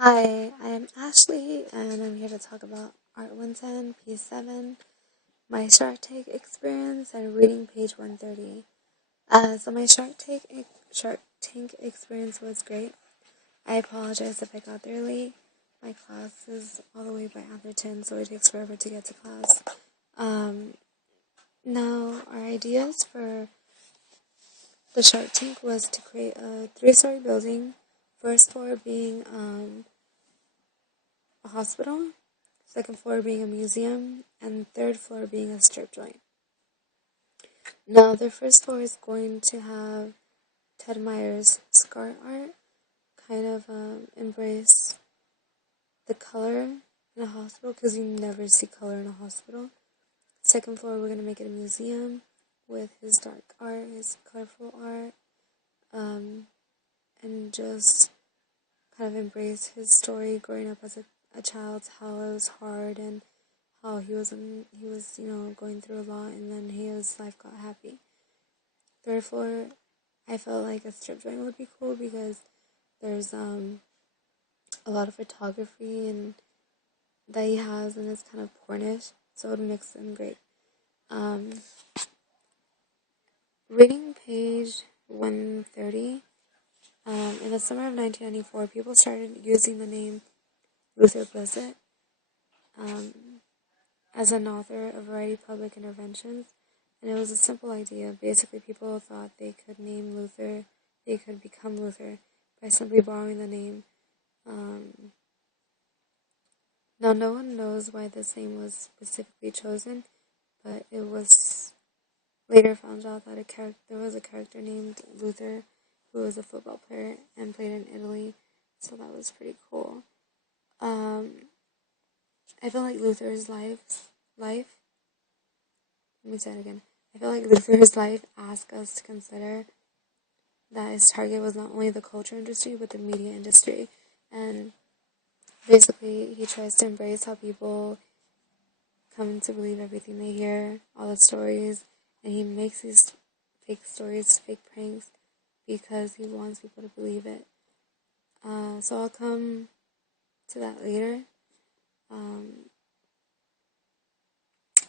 Hi, I'm Ashley, and I'm here to talk about Art 110, Piece 7, my Shark Tank experience, and reading page 130. So my Shark Tank experience was great. I apologize if I got there late. My class is all the way by Atherton, so it takes forever to get to class. Um, Now, our ideas for the Shark Tank was to create a three-story building, first floor being a hospital, second floor being a museum, and third floor being a strip joint. Now, the first floor is going to have Ted Meyer's scar art, kind of embrace the color in a hospital because you never see color in a hospital. Second floor, we're going to make it a museum with his dark art, his colorful art, and just kind of embrace his story growing up as a child, how it was hard and how he was going through a lot, and then his life got happy. Third floor, I felt like a strip joint would be cool because there's a lot of photography and that he has, and it's kind of pornish, so it would mix in great. Um, Reading page 130. In the summer of 1994, people started using the name Luther Blissett as an author of variety public interventions, and it was a simple idea. Basically, people thought they could become Luther by simply borrowing the name. Now, no one knows why this name was specifically chosen, but it was later found out that there was a character named Luther who was a football player and played in Italy, so that was pretty cool. I feel like Luther's life. Let me say it again. I feel like Luther's life asked us to consider that his target was not only the culture industry but the media industry, and basically he tries to embrace how people come to believe everything they hear, all the stories, and he makes these fake stories, fake pranks, because he wants people to believe it. So I'll come to that later.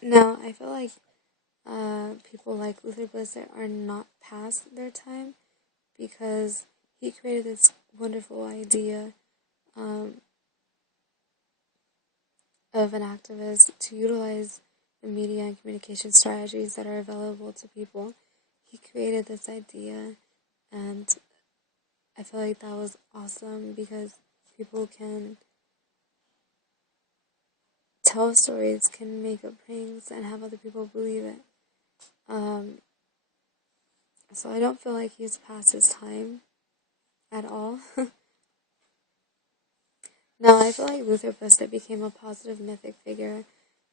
Now, I feel like people like Luther Blissett are not past their time because he created this wonderful idea of an activist to utilize the media and communication strategies that are available to people. He created this idea, and I feel like that was awesome because people can tell stories, can make up pranks, and have other people believe it. So I don't feel like he's past his time at all. Now, I feel like Luther Blissett became a positive mythic figure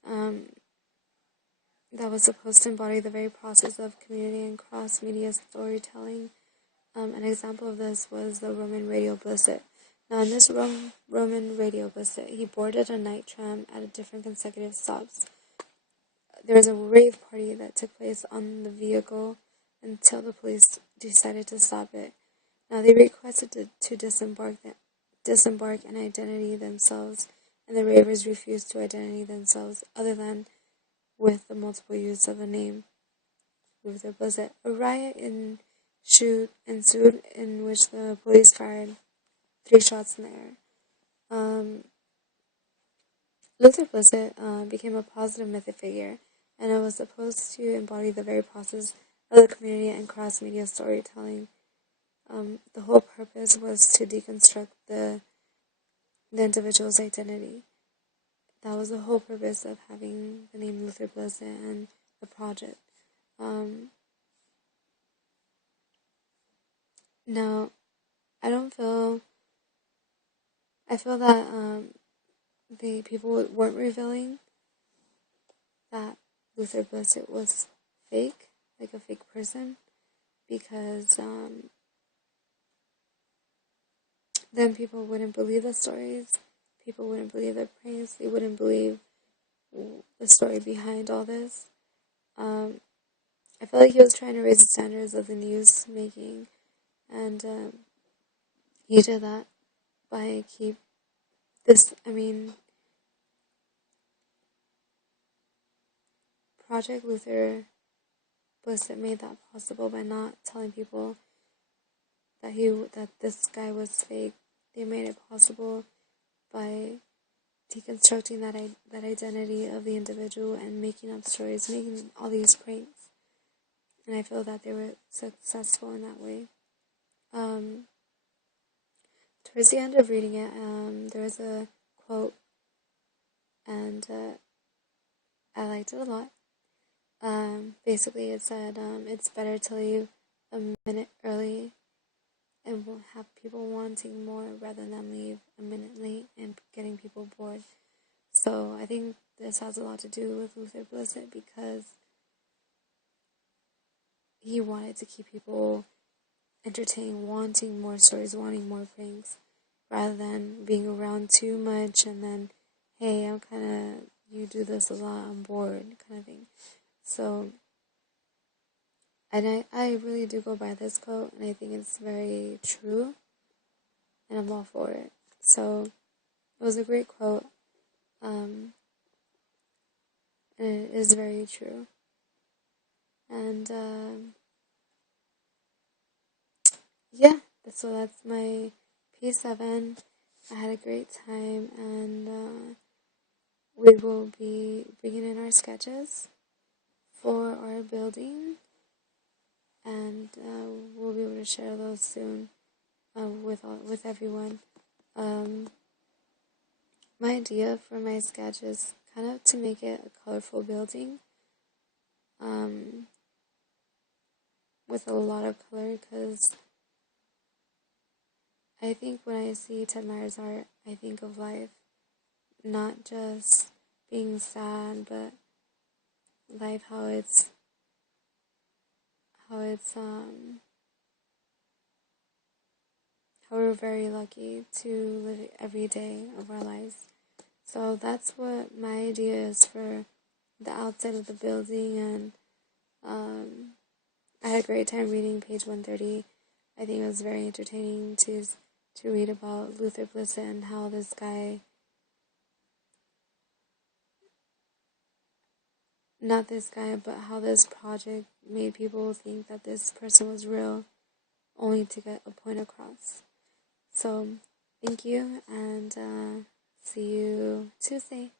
that was supposed to embody the very process of community and cross-media storytelling. An example of this was the Roman Radio Blissett. Now, in this Roman Radio Blissett, he boarded a night tram at different consecutive stops. There was a rave party that took place on the vehicle until the police decided to stop it. Now, they requested to disembark and identity themselves, and the ravers refused to identity themselves other than with the multiple use of a name. Luther Blissett. A riot ensued in which the police fired 3 shots in the air. Luther Blissett became a positive mythic figure, and it was supposed to embody the very process of the community and cross-media storytelling. The whole purpose was to deconstruct the individual's identity. That was the whole purpose of having the name Luther Blissett and the project. Now, I feel that the people weren't revealing that Luther Blissett was fake, like a fake person, because then people wouldn't believe the stories, people wouldn't believe the pranks, they wouldn't believe the story behind all this. I feel like he was trying to raise the standards of the news making, and he did that by I mean, Project Luther Blissett made that possible by not telling people that this guy was fake. They made it possible by deconstructing that identity of the individual and making up stories, making all these pranks. And I feel that they were successful in that way. Towards the end of reading it, there was a quote, and I liked it a lot. Basically, it said, it's better to leave a minute early and we'll have people wanting more rather than leave a minute late and getting people bored. So I think this has a lot to do with Luther Blissett because he wanted to keep people entertained, wanting more stories, wanting more pranks, rather than being around too much and then, hey, I'm kind of, you do this a lot, I'm bored, kind of thing. So, and I really do go by this quote, and I think it's very true, and I'm all for it. So, it was a great quote, and it is very true. And, yeah, so that's my P7. I had a great time, and we will be bringing in our sketches for our building, and we'll be able to share those soon with everyone. My idea for my sketch is kind of to make it a colorful building with a lot of color, because I think when I see Ted Meyer's art, I think of life, not just being sad, but life how how we're very lucky to live every day of our lives. So that's what my idea is for the outside of the building, and I had a great time reading page 130. I think it was very entertaining to read about Luther Blissett and how this guy, not this guy, but how this project made people think that this person was real, only to get a point across. So, thank you, and see you Tuesday.